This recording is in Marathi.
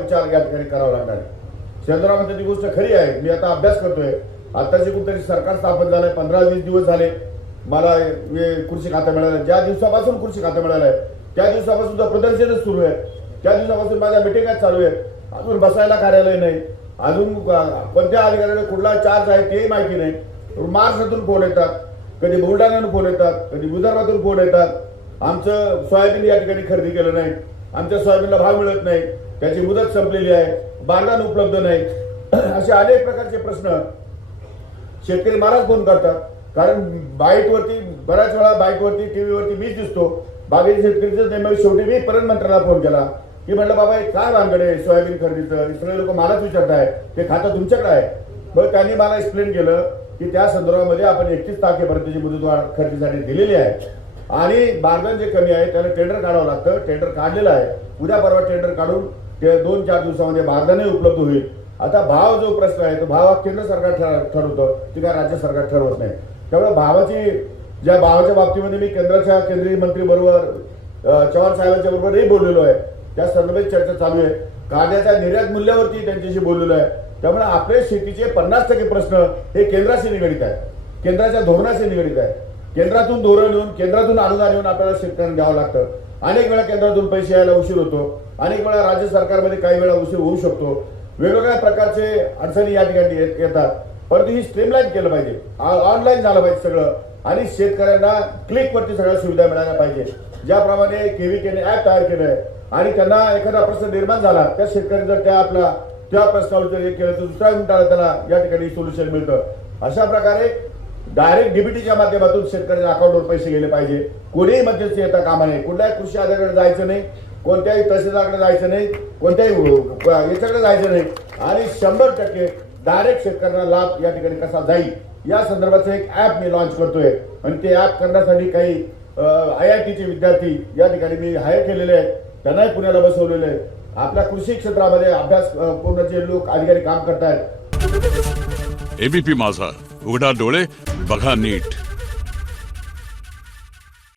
विचार या ठिकाणी करावा लागणार आहे. शंभरामध्ये ती गोष्ट खरी आहे. मी आता अभ्यास करतोय. आताची कुठेतरी सरकार स्थापन झालंय, 15-20 दिवस झाले मला कृषी खातं मिळालं. ज्या दिवसापासून कृषी खातं मिळालंय त्या दिवसापासून सुद्धा प्रदर्शनच सुरू आहे. त्या दिवसापासून माझ्या मिटिंगच चालू आहे. अजून बसायला कार्यालय नाही, अजून कोणत्या अधिकाऱ्याला कुठला चार्ज आहे तेही माहिती नाही. महाराष्ट्रातून फोन येतात, कधी बुलढाण्यातून फोन येतात, कधी विदर्भातून फोन येतात. आमचं सोयाबीन या ठिकाणी खरेदी केलं नाही, आमच्या सोयाबीनला भाव मिळत नाही, त्याची मुदत संपलेली आहे, बारदान उपलब्ध नाही, असे अनेक प्रकारचे प्रश्न शेतकरी महाराज फोन करतात. कारण बाईटवरती बऱ्याच वेळा बाईटवरती टीव्हीवरती मीच दिसतो. बागेच्या शेतकरीचं नेमकं शेवटी मी पर्यंत मंत्र्याला फोन केला की म्हटलं बाबा हे काय भानगड आहे सोयाबीन खरेदीचं, सगळे लोक मलाच विचारत आहे, ते खातं तुमच्याकडे आहे. मग त्यांनी मला एक्सप्लेन केलं की त्या संदर्भामध्ये आपण 31 तारखेपर्यंतची मुदतवाढ खरेदीसाठी दिलेली आहे आणि बारदान जे कमी आहे त्याला टेंडर काढावं लागतं. टेंडर काढलेलं आहे. उद्या परवा टेंडर काढून ते 2-4 दिवसामध्ये बारदानही उपलब्ध होईल. आता भाव जो प्रश्न आहे तो भाव केंद्र सरकार ठरवतं, ते काय राज्य सरकार ठरवत नाही. त्यामुळे ज्या भावाच्या बाबतीमध्ये मी केंद्रीय मंत्री बरोबर चव्हाण साहेबांच्या बरोबरही बोललेलो आहे. त्या संदर्भात चर्चा चालू आहे. कांद्याच्या निर्यात मूल्यावरती त्यांच्याशी बोललेलो आहे. त्यामुळे आपले शेतीचे 50% प्रश्न हे केंद्राशी निगडित आहे, केंद्राच्या धोरणाशी निगडित आहे. केंद्रातून धोरण येऊन केंद्रातून अनुदान येऊन आपल्याला शेतकऱ्यांना द्यावं लागतं. अनेक वेळा केंद्रातून पैसे यायला उशीर होतो, अनेक वेळा राज्य सरकारमध्ये काही वेळा उशीर होऊ शकतो. वेगवेगळ्या प्रकारचे अडचणी या ठिकाणी येतात. परंतु ही स्ट्रीमलाईन केलं पाहिजे, ऑनलाईन झालं पाहिजे सगळं आणि शेतकऱ्यांना क्लिकवरती सगळ्या सुविधा मिळायला पाहिजे. ज्याप्रमाणे केव्हीकेने ऍप तयार केलंय आणि त्यांना एखादा प्रश्न निर्माण झाला त्या शेतकरी जर त्या प्रश्नावर जर केलं तर दुसऱ्या मिनिटाला त्याला या ठिकाणी सोल्युशन मिळतं. अशा प्रकारे डायरेक्ट डीबीटीच्या माध्यमातून शेतकऱ्यांच्या अकाउंटवर पैसे गेले पाहिजे. कोणीही मध्यस्थी येता कामा नये. कुठल्याही कृषी अधिकाऱ्याकडे जायचं नाही, कोणत्याही तहसीलदाराकडे जायचं नाही, कोणत्याही याच्याकडे जायचं नाही आणि 100% डायरेक्ट शेतकऱ्यांना लाभ या ठिकाणी कसा जाईल या संदर्भाचं एक ऍप मी लॉन्च करतोय आणि ते ऍप करण्यासाठी काही IITचे विद्यार्थी या ठिकाणी मी हायर केलेले आहेत. त्यांनाही पुण्याला बसवलेले आहे. आपल्या कृषी क्षेत्रामध्ये अभ्यास पूर्ण जे लोक अधिकारी काम करतायत. एबीपी माझा, उघडा डोळे बघा नीट.